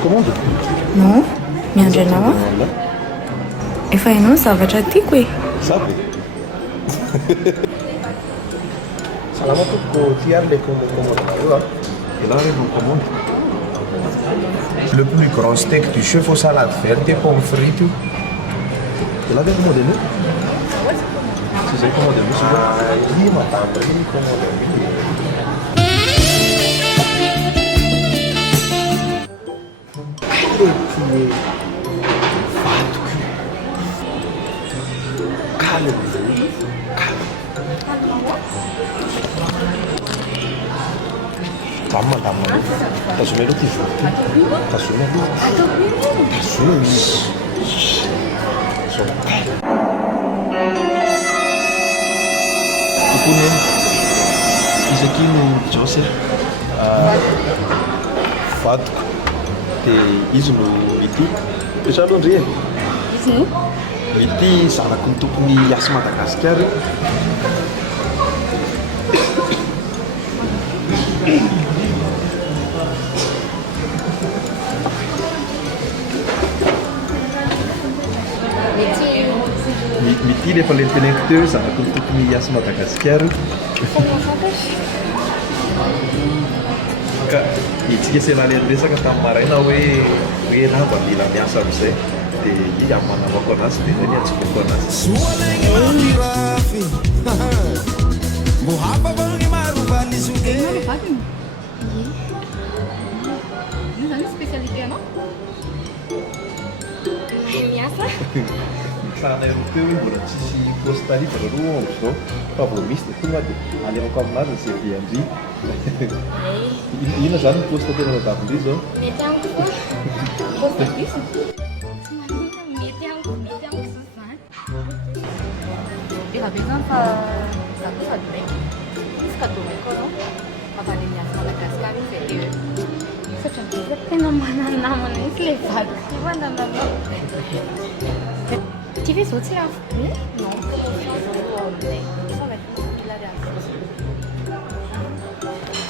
commande? Non, miandry anao a. Efa hainao ny zavatra tiako e. Sabe? Salama tompoko, ty ary le commande a. Et là, arrive mon commande. Le plus grand steak du chef aux salades vertes et pommes frites. Et là, viens commander nous. Si vous avez commandé nous, c'est bon. Ih, madame, ih, commande. Ety vatoko kalo kalo madame tazomay aloha ty voky tazomay aloha tazomy zao Tompony, izy aky no Josy. vatoko Dia izy no Mity. Petra aloha Ndry e. Izy no? Mity zanako ny tompony Asy Madagasikara. Mity rehefa lenteneniko teo zanako ny tompony Asy Madagasikara. Ka itsika senaly resaka tamin'ny maraina hoe na mba mila miasa amin'izay dia iamy manavako anazy dia zay ny atsofoko anazy. Io zany spécialité anao? Miasa? Mitsanay roa teo hoe mbola tsisy poste livre roa amin'izao fa vao misy dia tonga dia alevako aminazy ny CV Ndry. Inona zany ny poste tena tadavindry zao? Mety amiko foana. Poste diso? Tsy maninona mety amiko zany. Efa be zany fa za koa sady maika. Misy cadeau maika anao mampany miasa Madagasikara izy zay teo. Satria misy tena mananamana mihitsy le vadiko manananao. Ty ve zao tsy afo? Non. Ça va être la réaction.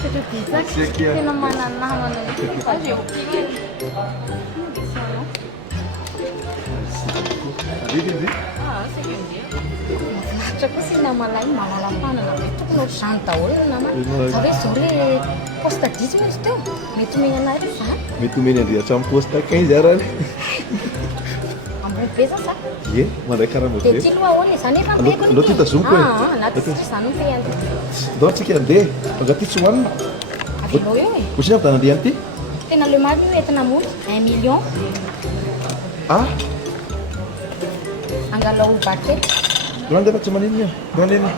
Satria betsaka tena mananamana mihitsy. Azy eo. Aledy Ndry? C'est que bien. Mahafinaritra koa sy namalay malala-panana be tokony ohatr'izany daholo ny namana. Za hoe zao le poste diso izy teo. Mety omena anareo zany. Mety omeny Ndry hatramin'ny poste 15 arany. Ambony be zany sa? Ie, mandray karama Dia be. ty loha ahoana izany efa mibeko Andao ty tazomiko e. Anaty izany ny mpehanty. Ndao antsika handeha. Tonga ty tsy hohanina. Avinao eo e. Ohatriny avy tanandeha an'ity? Tena le maro io entina mora 1 million. Ah, Angalao baké. doa andeha fa tsy maninona. Doa andeha.